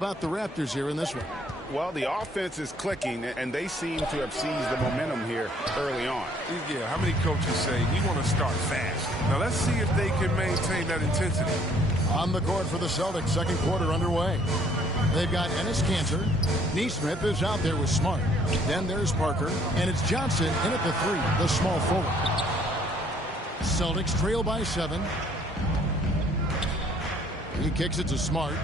About the Raptors here in this one. Well, the offense is clicking, and they seem to have seized the momentum here early on. Yeah, how many coaches say we want to start fast? Now let's see if they can maintain that intensity. On the court for the Celtics, second quarter underway. They've got Enes Kanter. Neesmith is out there with Smart. Then there's Parker, and it's Johnson in at the 3, the small forward. Celtics trail by 7. He kicks it to Smart.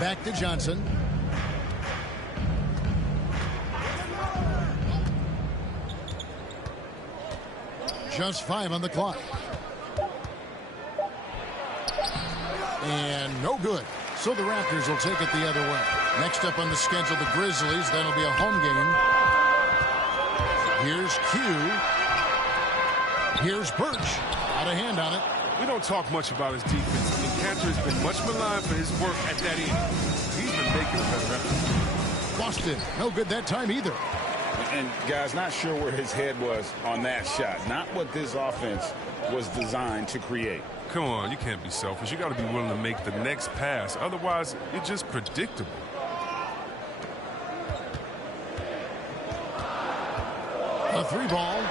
Back to Johnson. Just 5 on the clock. And no good. So the Raptors will take it the other way. Next up on the schedule, the Grizzlies. That'll be a home game. Here's Q. Here's Birch. Out of hand on it. We don't talk much about his defense. And Kanter has been much maligned for his work at that end. He's been making better efforts. Boston, no good that time either. And, guys, not sure where his head was on that shot. Not what this offense was designed to create. Come on, you can't be selfish. You got to be willing to make the next pass. Otherwise, you're just predictable. A 3-ball.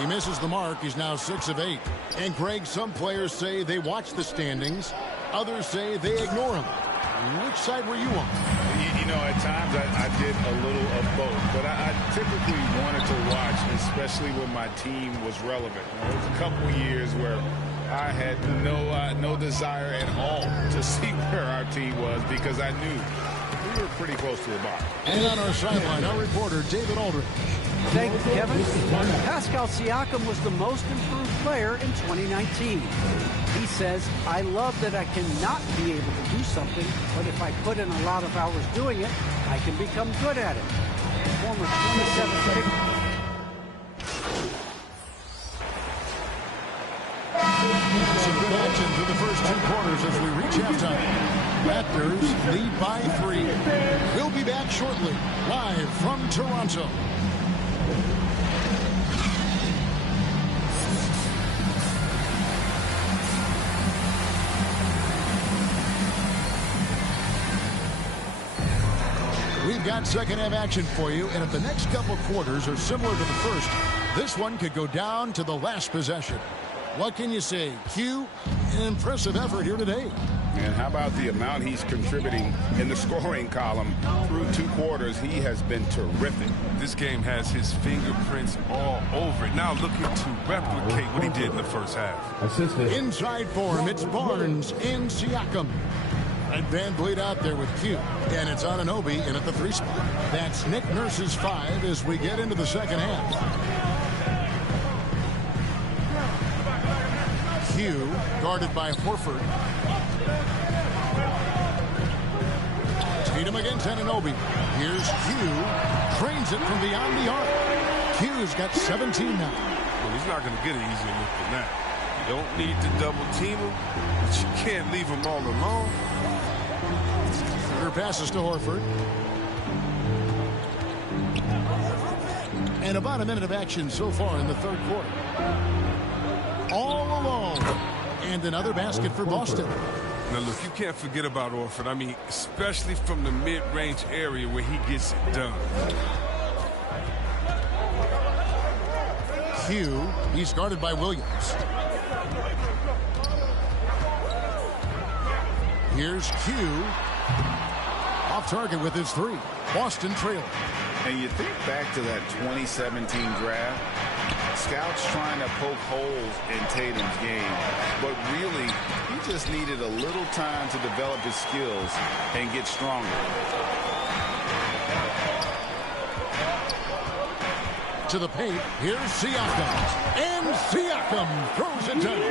He misses the mark. He's now 6 of 8. And, Greg, some players say they watch the standings. Others say they ignore them. Which side were you on? You know, at times I did a little of both. But I typically wanted to watch, especially when my team was relevant. There was a couple of years where I had no desire at all to see where our team was because I knew we were pretty close to the bottom. And on our sideline, our reporter, David Aldridge. Thank you, Kevin. Pascal Siakam was the most improved player in 2019. He says, I love that I cannot be able to do something, but if I put in a lot of hours doing it, I can become good at it. Former 27th pick. Some good action through the first 2 quarters as we reach halftime. Raptors lead by 3. We'll be back shortly, live from Toronto. We've got second half action for you, and if the next couple quarters are similar to the first, this one could go down to the last possession. What can you say? Q, an impressive effort here today. And how about the amount he's contributing in the scoring column through 2 quarters? He has been terrific. This game has his fingerprints all over it. Now looking to replicate what he did in the first half. Inside for him, it's Barnes and Siakam. And Van Vliet out there with Q. And it's Anunoby in at the 3 spot. That's Nick Nurse's 5 as we get into the second half. Q guarded by Horford. Tatum against Anunoby. Here's Q. Trains it from beyond the arc. Q's got 17 now. Well, he's not going to get an easier look than that. You don't need to double team him, but you can't leave him all alone. Her passes to Horford. And about a minute of action so far in the third quarter. All alone. And another basket for Boston. Now, look, you can't forget about Horford. I mean, especially from the mid-range area where he gets it done. Q, he's guarded by Williams. Here's Q. Off target with his 3. Boston trailing. And you think back to that 2017 draft, scouts trying to poke holes in Tatum's game, but really, he just needed a little time to develop his skills and get stronger. To the paint, here's Siakam. And Siakam throws it down.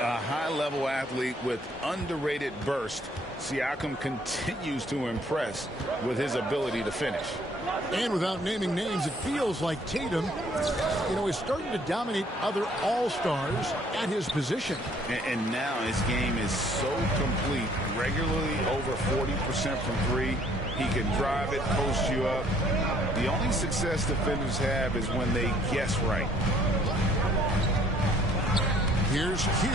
A high-level athlete with underrated burst. Siakam continues to impress with his ability to finish. And without naming names, it feels like Tatum, is starting to dominate other all-stars at his position. And now his game is so complete. Regularly over 40% from 3. He can drive it, post you up. The only success defenders have is when they guess right. Here's Hugh,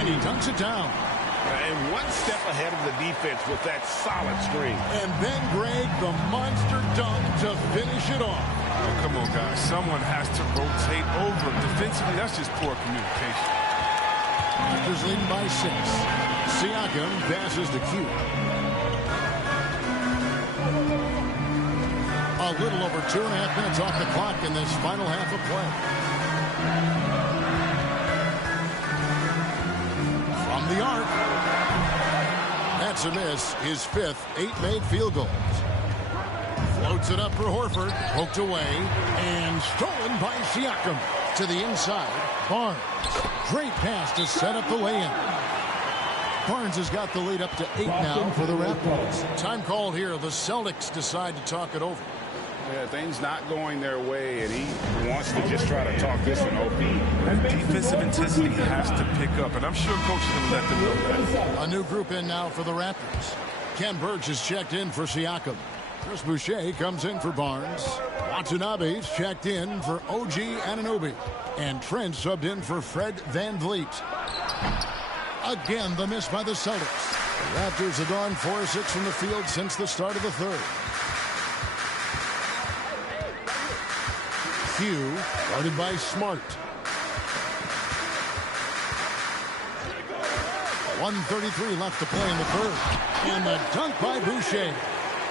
and he dunks it down. And one step ahead of the defense with that solid screen. And then Greg, the monster dunk to finish it off. Oh, come on, guys. Someone has to rotate over. Defensively, that's just poor communication. Raptors leading by 6. Siakam passes to Q. A little over 2.5 minutes off the clock in this final half of play. From the arc. That's a miss. His 5th, 8 made field goals. Floats it up for Horford. Poked away. And stolen by Siakam. To the inside. Barnes. Great pass to set up the lay-in. Barnes has got the lead up to 8 now for the Raptors. Time called here. The Celtics decide to talk it over. Yeah, things not going their way, and he wants to just try to talk this one OP. That defensive intensity has to pick up, and I'm sure coach is going to let them know that. A new group in now for the Raptors. Ken Burge is checked in for Siakam. Chris Boucher comes in for Barnes. Watanabe's checked in for OG Anunoby. And Trent subbed in for Fred VanVleet. Again, the miss by the Celtics. The Raptors have gone 4-6 from the field since the start of the third. Hugh, guarded by Smart. 1:33 left to play in the third. And the dunk by Boucher.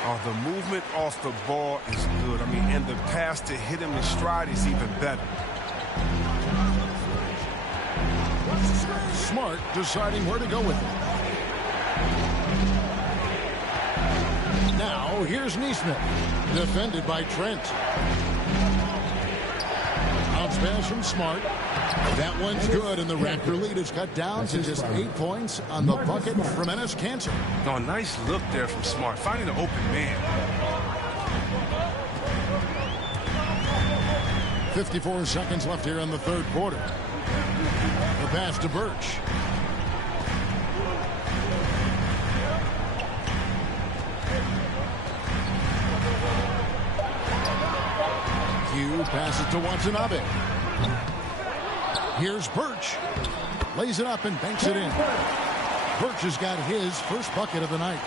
Oh, the movement off the ball is good. I mean, and the pass to hit him in stride is even better. Smart deciding where to go with it. Now, here's Neesmith. Defended by Trent. Bounce pass from Smart. That one's good, and the Raptor lead is cut down to just 8 points on the bucket from Enes Kanter. Oh, nice look there from Smart, finding an open man. 54 seconds left here in the third quarter. The pass to Birch. Hugh passes to Watanabe. Here's Birch. Lays it up and banks it in. Birch has got his first bucket of the night.